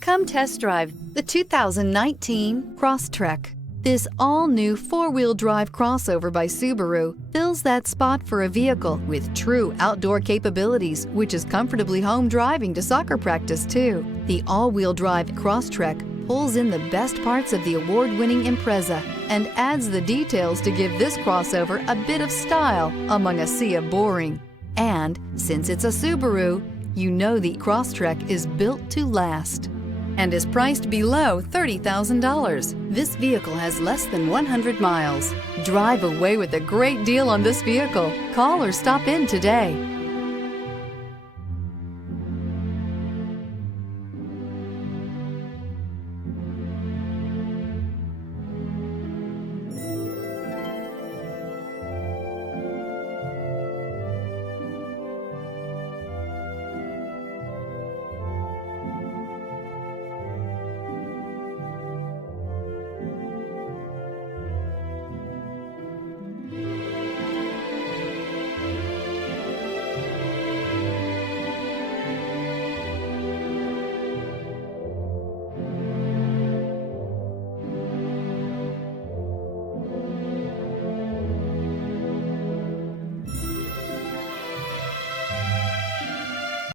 Come test drive the 2019 Crosstrek. This all-new four-wheel drive crossover by Subaru fills that spot for a vehicle with true outdoor capabilities, which is comfortably home driving to soccer practice too. The all-wheel drive Crosstrek pulls in the best parts of the award-winning Impreza and adds the details to give this crossover a bit of style among a sea of boring. And since it's a Subaru, you know the Crosstrek is built to last and is priced below $30,000. This vehicle has less than 100 miles. Drive away with a great deal on this vehicle. Call or stop in today.